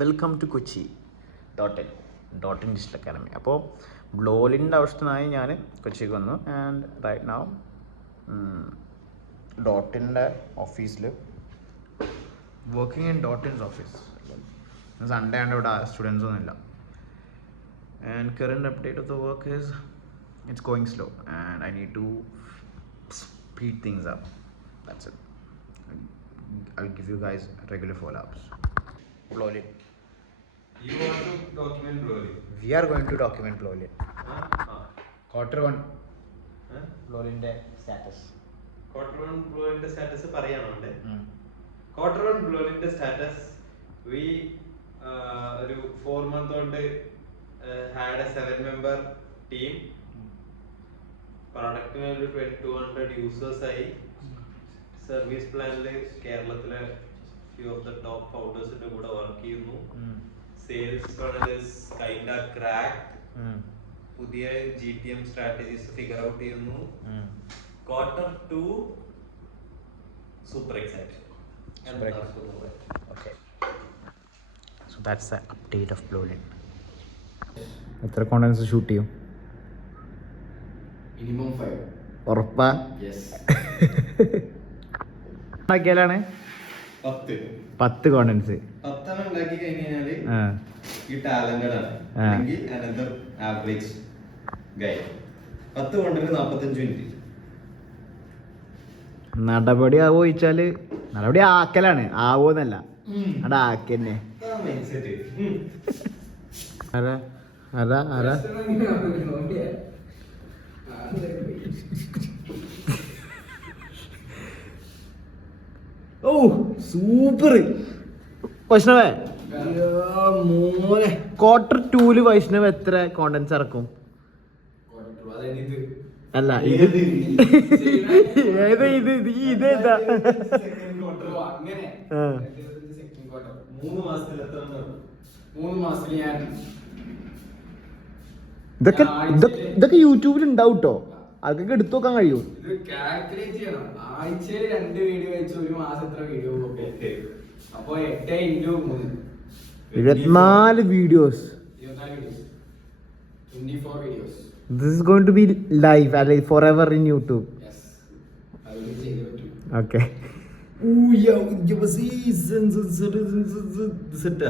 Welcome to Kochi dot in digital academy. അപ്പോൾ ബ്ലോലിൻ്റെ ആവശ്യത്തിനായി ഞാൻ കൊച്ചിക്ക് വന്നു. ആൻഡ് റൈറ്റ് നൗ ഡോട്ടിൻ്റെ ഓഫീസിൽ വർക്കിംഗ് ഇൻ ഡോട്ടിൻസ് ഓഫീസ്. സൺഡേ ആണ് ഇവിടെ സ്റ്റുഡൻസ് ഒന്നുമില്ല. And current update of the work is it's going slow and I need to speed things up. That's it. I'll give you guys regular follow-ups. Blolin. You want to document Blolin? We are going to document Blolin. Quarter 1. Blolin's status. Quarter 1 Blolin's status പറയാനുണ്ട്. Quarter 1 Blolin's status we ഒരു 4 month old had a 7-member team. പ്രൊഡക്റ്റിന് ഒരു 200 users ആയി. Service പ്ലാനിൽ കേരളത്തിലെ few of the top ഫൗണ്ടേഴ്സിന്റെ കൂടെ work ചെയ്യുന്നു. Sales funnel is kind of cracked. പുതിയ GTM strategies figure out ചെയ്യുന്നു. Quarter 2 super excited. Okay. So that's the update of Blolin. എത്ര contents shoot ചെയ്യും? Minimum 5. ഉറപ്പാ? Yes. ഉണ്ടാക്കിയാലാണ് 10 കോണ്ടന്റ്സ്. 10 ഉണ്ടാക്കി കഴിഞ്ഞാല് ഈ ടാലന്റഡ് ആണ് അല്ലെങ്കിൽ അനദർ ആവറേജ് ഗൈ. 10 കൊണ്ടൊരു 45 മിനിറ്റ്. നടപടി ആവോ ചോദിച്ചാല് നടപടി ആക്കലാണ്, ആവോന്നല്ല, അവിടെ ആക്കന്നെ. ആരാ ആരാ ആരാ ഓ സൂപ്പർ വൈഷ്ണവേ. മോനെ ക്വാർട്ടർ 2 വൈഷ്ണവ് എത്ര കോണ്ടന്റ്സ് ഇറക്കും? അല്ല ഇത് ഏത് ഇതേതാ? 3 മാസത്തിൽ ഞാൻ ഇതൊക്കെ യൂട്യൂബിൽ ഉണ്ടാവും കേട്ടോ. അതൊക്കെ എടുത്തു നോക്കാൻ കഴിയും. കാൽക്കുലേറ്റ് ചെയ്യണം. ആഴ്ചയിൽ 2 വീഡിയോ വെച്ച് ഒരു മാസം എത്ര വീഡിയോ അപ്പൊ 8 × 3 24 videos. 24 videos. This is going to be live and forever in YouTube. Yes. I will take it too. Okay. Ooh, yo, give us set.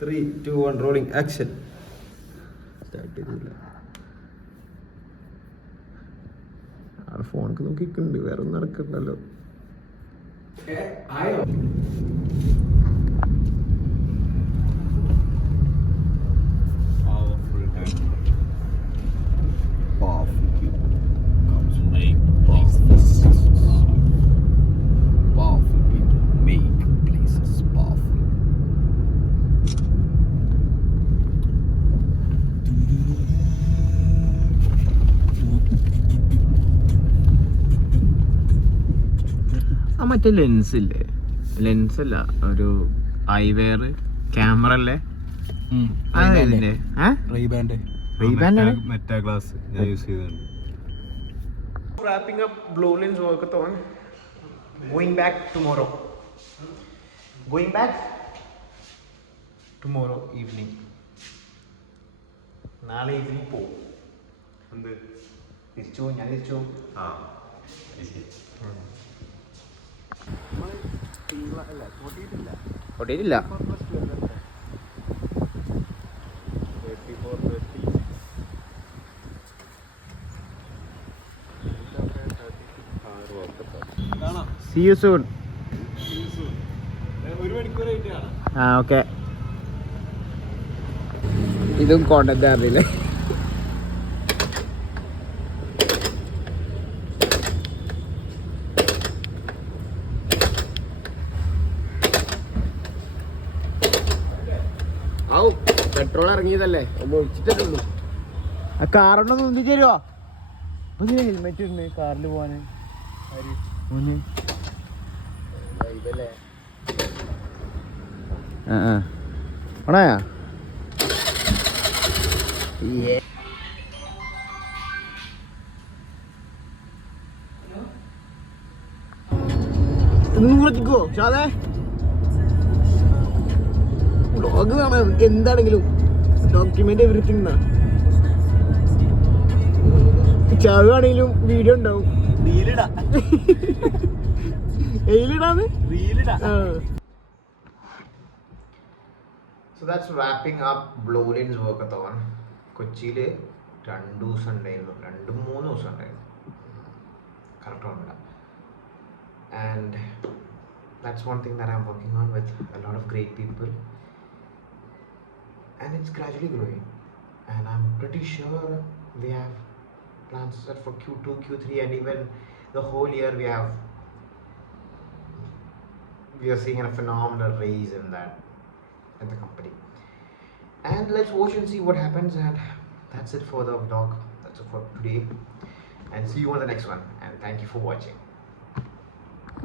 3, 2, 1 rolling action. Start ചെയ്തില്ല. ആ ഫോണിക്ക് നോക്കിക്കുണ്ട്, വേറെ ഒന്നും നടക്കണ്ടല്ലോ. ആയോ? മറ്റേ ലെൻസില്ലേ, ലെൻസല്ല, ഒരു ഐവെയർ ക്യാമറ അല്ലേ? Wrapping up Blolin's workathon. Going back tomorrow. Evening. നാളെ evening പോവും. ഞാൻ തിരിച്ചു. പൊട്ടിയിട്ടില്ല. See you soon. ഓക്കെ. ഇതും കോണ്ടന്റ് അറിയില്ലേ? പെട്രോൾ ഇറങ്ങിയതല്ലേ, ഒഴിച്ചിട്ടേ ഉള്ളൂ. ആ കാറൊന്നും ഒന്നി തരുമോ? ഹെൽമെറ്റ് ഉണ്ട് കാറിൽ പോവാന്. ഇതല്ലേ ആണായാ? നിർത്തിക്കോ ഷാദേ. വ്ളോഗ് കാണാൻ എന്താണെങ്കിലും ഡോക്യുമെന്റ് എവറിത്തിങ് ചാവുകയാണെങ്കിലും വീഡിയോ ഉണ്ടാവും. എയിലിടാന്ന് So that's wrapping up Blolin's workathon. കൊച്ചിയിൽ 2 ദിവസം ഉണ്ടായിരുന്നു, 2-3 ദിവസം ഉണ്ടായിരുന്നു, കറക്റ്റ് ഓർമ്മയില്ല. And that's one thing that I'm working on with a lot of great people, and it's gradually growing, and I'm pretty sure we have plans set for Q2, Q3, and even the whole year we are seeing a phenomenal raise in that in the company. And let's watch and see what happens. And that's it for the vlog. That's it for today, and see you on the next one. And thank you for watching.